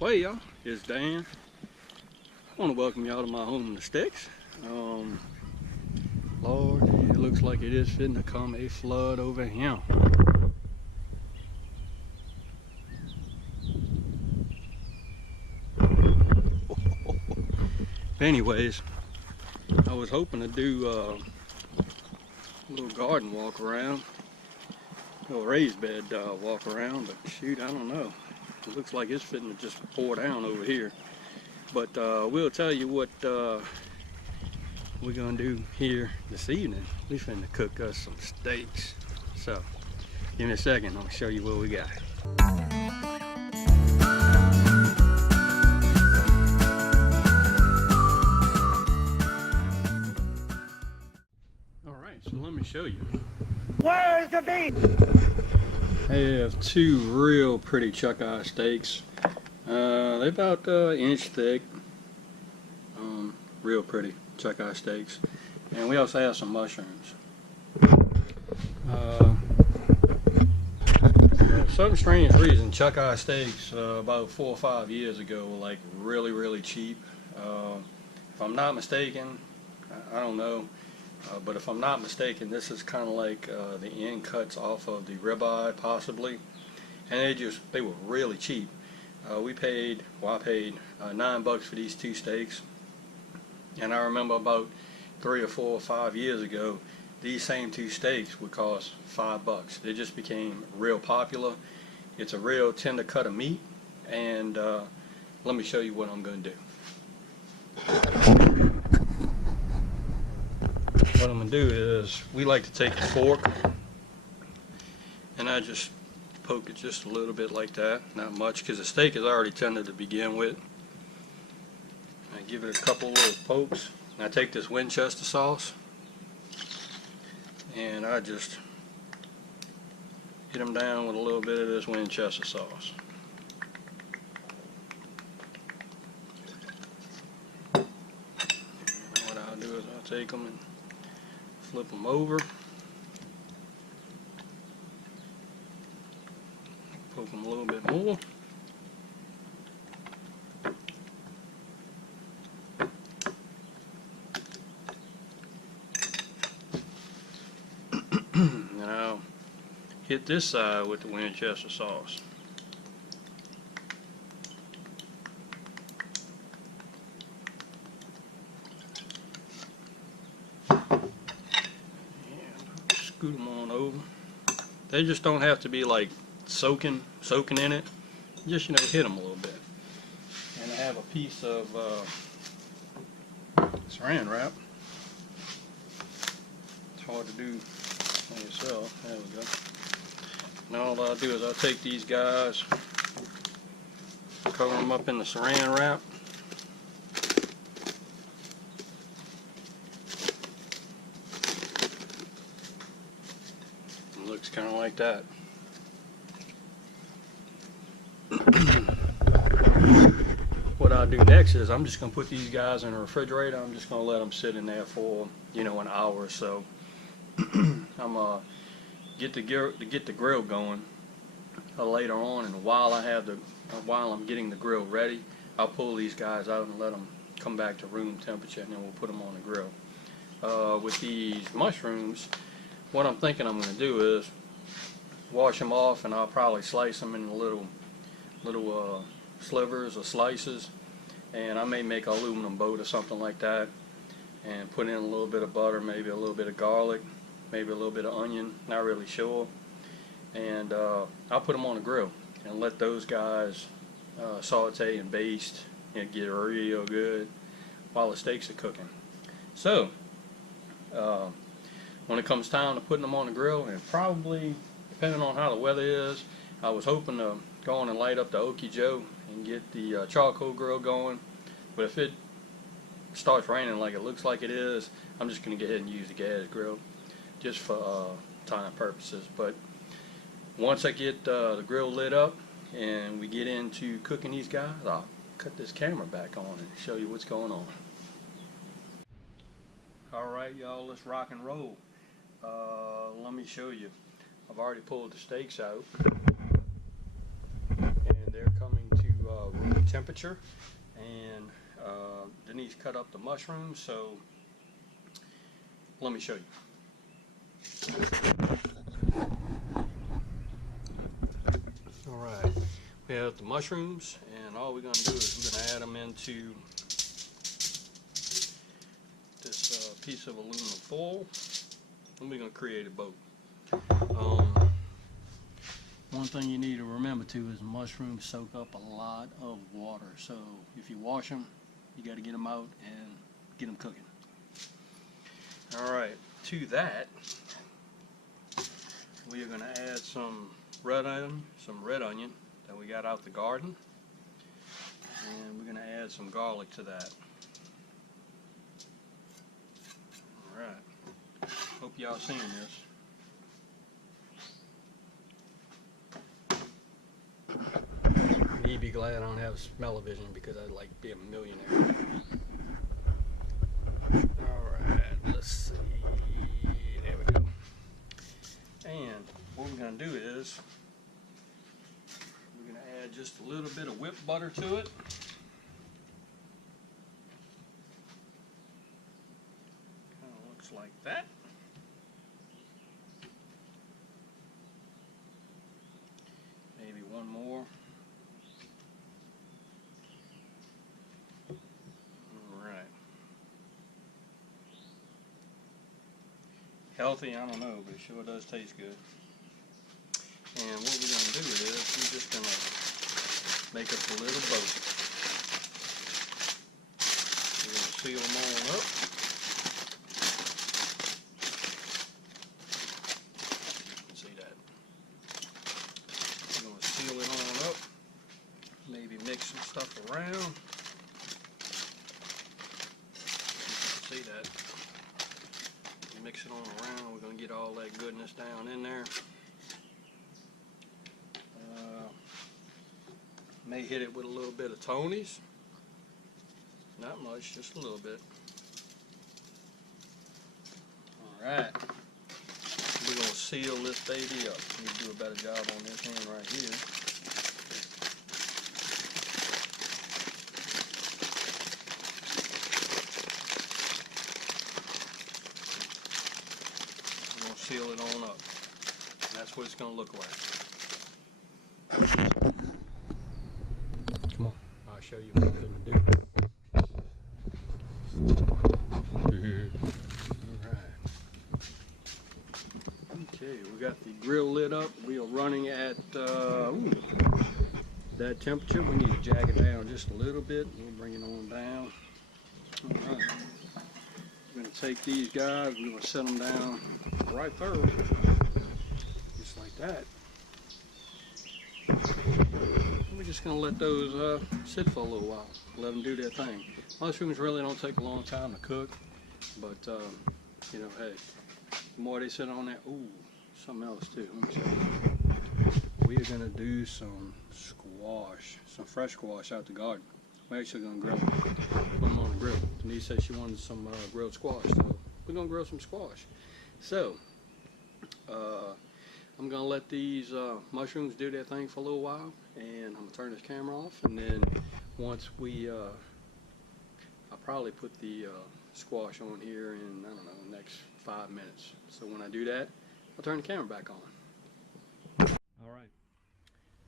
Well, y'all, it's Dan. I want to welcome y'all to my home in the sticks. Lord, it looks like it is fitting to come a flood over here. Anyways, I was hoping to do a little garden walk around, a little raised bed walk around, but shoot, I don't know. It looks like it's fitting to just pour down over here. But we'll tell you what we're gonna do here this evening. We finna cook us some steaks. So, give me a second, I'll show you what we got. Alright, so let me show you. Where's the beef? I have two real pretty chuck eye steaks. They're about an inch thick. Real pretty chuck eye steaks. And we also have some mushrooms. For some strange reason, chuck eye steaks about 4 or 5 years ago were like really cheap. If I'm not mistaken, I don't know, but if I'm not mistaken, this is kind of like the end cuts off of the ribeye possibly, and they were really cheap. I paid $9 for these two steaks, and I remember about 3 or 4 or 5 years ago, these same two steaks would cost $5. They just became real popular. It's a real tender cut of meat, and let me show you what I'm going to do. What I'm going to do is, we like to take a fork, and I just poke it just a little bit like that, not much, because the steak is already tender to begin with. I give it a couple little pokes, and I take this Winchester sauce, and I just hit them down with a little bit of this Winchester sauce. And what I'll do is I'll take them and flip them over, poke them a little bit more. And I'll hit this side with the Winchester sauce. Scoot them on over. They just don't have to be like soaking in it. Just, hit them a little bit. And I have a piece of saran wrap. It's hard to do by yourself. There we go. Now all I'll do is I'll take these guys, cover them up in the saran wrap. Looks kind of like that. What I'll do next is I'm just going to put these guys in the refrigerator. I'm just going to let them sit in there for, an hour or so. I'm going to get the grill going later on, and while I'm getting the grill ready, I'll pull these guys out and let them come back to room temperature, and then we'll put them on the grill. With these mushrooms, what I'm thinking I'm going to do is wash them off, and I'll probably slice them in little slivers or slices, and I may make an aluminum boat or something like that, and put in a little bit of butter, maybe a little bit of garlic, maybe a little bit of onion, not really sure, and I'll put them on the grill and let those guys saute and baste and get real good while the steaks are cooking. So when it comes time to putting them on the grill, and probably, depending on how the weather is, I was hoping to go on and light up the Okie Joe and get the charcoal grill going. But if it starts raining like it looks like it is, I'm just going to go ahead and use the gas grill just for time purposes. But once I get the grill lit up and we get into cooking these guys, I'll cut this camera back on and show you what's going on. Alright y'all, let's rock and roll. Let me show you. I've already pulled the steaks out, and they're coming to room temperature, and Denise cut up the mushrooms, so let me show you. Alright, we have the mushrooms, and all we're going to do is we're going to add them into this piece of aluminum foil, and we're going to create a boat. One thing you need to remember too is mushrooms soak up a lot of water, so if you wash them, you got to get them out and get them cooking. Alright, to that we are going to add some red onion that we got out the garden, and we're going to add some garlic to that. Alright, hope y'all seeing this. You'd be glad I don't have smell-o-vision because I'd like be a millionaire. Alright, let's see. There we go. And what we're going to do is we're going to add just a little bit of whipped butter to it. Kind of looks like that. Maybe one more. Alright. Healthy, I don't know, but it sure does taste good. And what we're going to do is we're just going to make us a little boat. We're going to seal them all up. See that? We're going to seal it on up. Maybe mix some stuff around. See that? Mix it on around. We're going to get all that goodness down in there. May hit it with a little bit of Tony's. Not much, just a little bit. Alright. We're going to seal this baby up. We need to do a better job on this hand right here. Seal it on up. That's what it's going to look like. Come on, I'll show you what I'm going to do. Alright. Okay, we got the grill lit up. We are running at that temperature. We need to jag it down just a little bit. We'll bring it on down. Alright. We're going to take these guys, we're going to set them down right there, just like that. We're just going to let those sit for a little while, let them do their thing. Mushrooms really don't take a long time to cook, but you know, hey, the more they sit on there, ooh, something else too. Let me show you. We are going to do some squash, some fresh squash out the garden. We're actually going to grill them, put them on the grill. Denise said she wanted some grilled squash, so we're going to grill some squash. So, I'm going to let these mushrooms do their thing for a little while, and I'm going to turn this camera off, and then once we, I'll probably put the squash on here in, I don't know, the next 5 minutes. So when I do that, I'll turn the camera back on. Alright,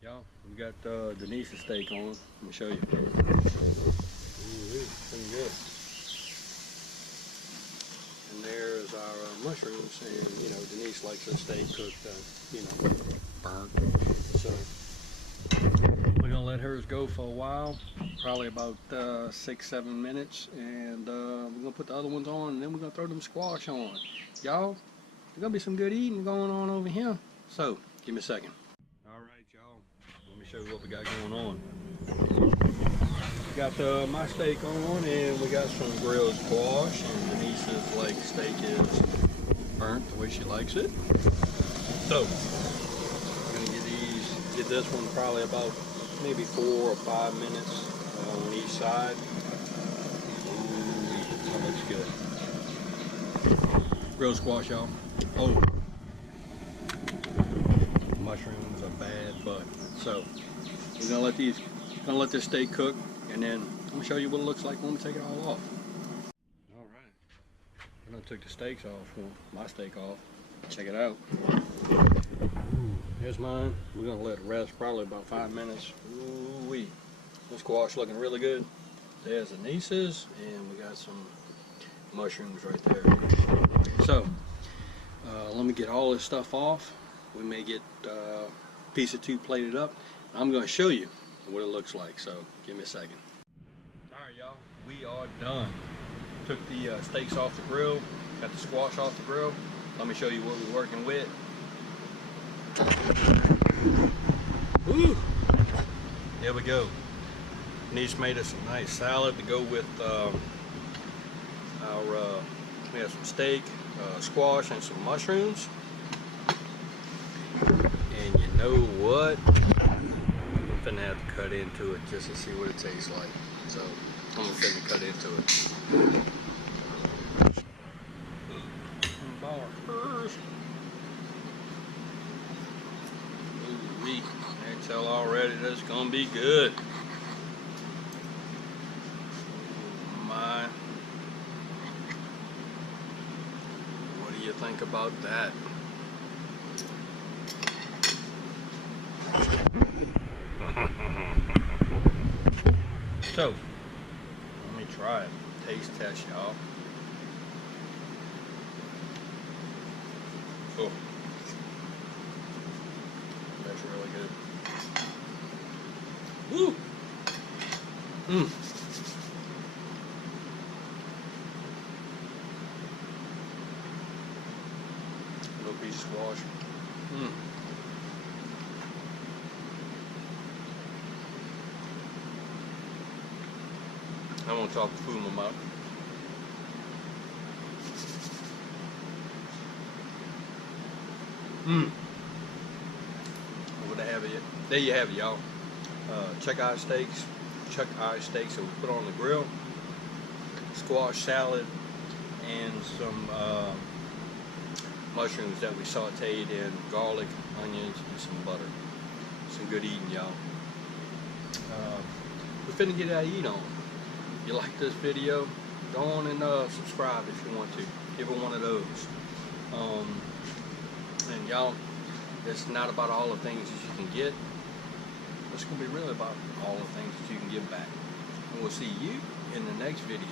y'all, we got Denise's steak on. Let me show you. Ooh, pretty good. And there's our mushrooms, and you know, Denise likes her steak cooked, you know, burnt. So we're gonna let hers go for a while, probably about 6-7 minutes, and we're gonna put the other ones on, and then we're gonna throw them squash on. Y'all, there's gonna be some good eating going on over here. So give me a second. All right, y'all. Let me show you what we got going on. We got my steak on, and we got some grilled squash, and Denise's like steak is burnt the way she likes it. So we're gonna get this one probably about maybe 4 or 5 minutes on each side. Ooh, that looks good. Grilled squash, y'all. Oh, mushrooms are bad, but so we're gonna let these Gonna let this steak cook, and then I'm gonna show you what it looks like when we take it all off. All right, I done took the steaks off, well, my steak off. Check it out. Here's mine. We're gonna let it rest probably about 5 minutes. Ooh-wee. This squash looking really good. There's anise, and we got some mushrooms right there. So, let me get all this stuff off. We may get a piece or two plated up. I'm gonna show you what it looks like, so give me a second. All right, y'all, we are done. Took the steaks off the grill, got the squash off the grill. Let me show you what we're working with. Woo! There we go. Niece made us a nice salad to go with we have some steak, squash, and some mushrooms. And you know what? I'm finna have to cut into it just to see what it tastes like. So I'm finna cut into it. Ooh-wee. I can tell already that it's gonna be good. Oh my. What do you think about that? So, let me try it. Taste test, y'all. Oh, that's really good. Woo! Mmm. Little piece of squash. Mmm. I won't talk the food in my mouth. Mmm. What I have it. There you have it, y'all. Chuck eye steaks. Chuck eye steaks that we put on the grill. Squash salad and some mushrooms that we sauteed in garlic, onions, and some butter. Some good eating, y'all. We're finna get out eat on. If you like this video, go on and subscribe if you want to. Give it one of those. And y'all, it's not about all the things that you can get. It's going to be really about all the things that you can give back. And we'll see you in the next video.